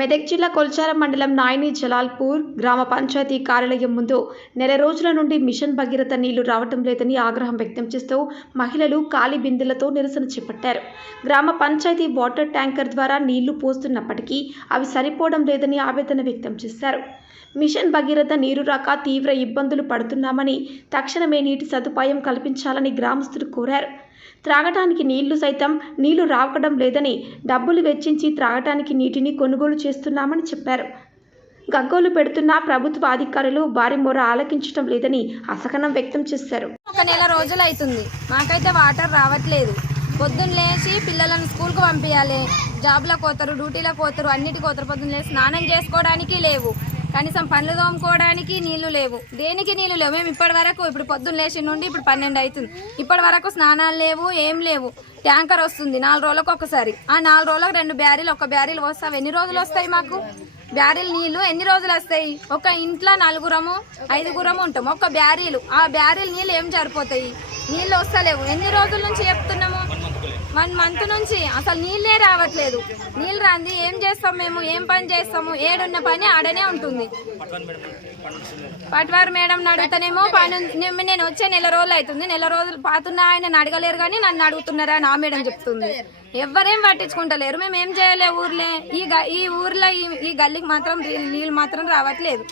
మెదక్ జిల్లా కొల్చారం మండలం నాయని జలాల్పూర్ గ్రామ పంచాయతీ కార్యాలయం ముందు నెల రోజుల నుండి మిషన్ భగీరథ నీళ్ళు రావటం లేదని ఆగ్రహం వ్యక్తం చేస్తూ మహిళలు ఖాళీ బిందెలతో నిరసన చేపట్టారు. గ్రామ పంచాయతీ వాటర్ ట్యాంకర్ ద్వారా నీళ్ళు పోస్తున్నప్పటికీ అవి సరిపోవడం లేదని ఆవేదన వ్యక్తం చేశారు. మిషన్ భగీరథ నీరు రాక తీవ్ర ఇబ్బందులు పడుతున్నామని తక్షణమే నీటి సదుపాయం కల్పించాలని గ్రామస్తులు కోరారు. త్రాగటానికి నీళ్ళు సైతం నీళ్ళు రావడం లేదని డబ్బులు వెచ్చించి త్రాగటానికి నీటిని కొనుగోలు చేస్తున్నామని చెప్పారు. గగ్గోలు పెడుతున్న ప్రభుత్వ అధికారులు వారి మొర ఆలకించడం లేదని అసహనం వ్యక్తం చేశారు. ఒక నెల రోజులు అవుతుంది మాకైతే వాటర్ రావట్లేదు. పొద్దున్న లేచి పిల్లలను స్కూల్కు పంపించాలి జాబ్లకు పోతారు డ్యూటీలకు పోతారు అన్నిటికి పోతారు పొద్దున్న లేచి స్నానం చేసుకోవడానికి లేవు. కనీసం పనులు తోముకోవడానికి నీళ్ళు లేవు. దేనికి నీళ్ళు లేవు? మేము ఇప్పటి వరకు ఇప్పుడు పొద్దున్న లేచి నుండి ఇప్పుడు పన్నెండు అవుతుంది. ఇప్పటి వరకు స్నానాలు లేవు ఏం లేవు. ట్యాంకర్ వస్తుంది నాలుగు రోజులకు ఒకసారి. ఆ నాలుగు రోజులకు రెండు బ్యారీలు ఒక బ్యారీలు వస్తావు ఎన్ని రోజులు వస్తాయి మాకు? బ్యారీలు నీళ్ళు ఎన్ని రోజులు వస్తాయి? ఒక ఇంట్లో నలుగురము ఐదుగురము ఉంటాం. ఒక బ్యారీలు. ఆ బ్యారీలు నీళ్ళు ఏం సరిపోతాయి నీళ్ళు వస్తలేవు. ఎన్ని రోజుల నుంచి చెప్తున్నాము? వన్ మంత్ నుంచి అసలు నీళ్ళే రావట్లేదు. నీళ్ళు రాంది ఏం చేస్తాం మేము ఏం పని చేస్తాము ఏడున్న పని ఆడనే ఉంటుంది. పట్వారు మేడం అడుగుతానేమో పని నేను- వచ్చే నెల రోజులు అవుతుంది. నెల రోజులు పాతున్నా ఆయన అడగలేరు కానీ నన్ను అడుగుతున్నారా నా మేడం చెప్తుంది. ఎవరేం పట్టించుకుంటలేరు. మేము ఏం చేయలే ఊర్లే. ఈ గ- ఈ ఊర్లో ఈ- ఈ గల్లీకి మాత్రం నీళ్ళు మాత్రం రావట్లేదు.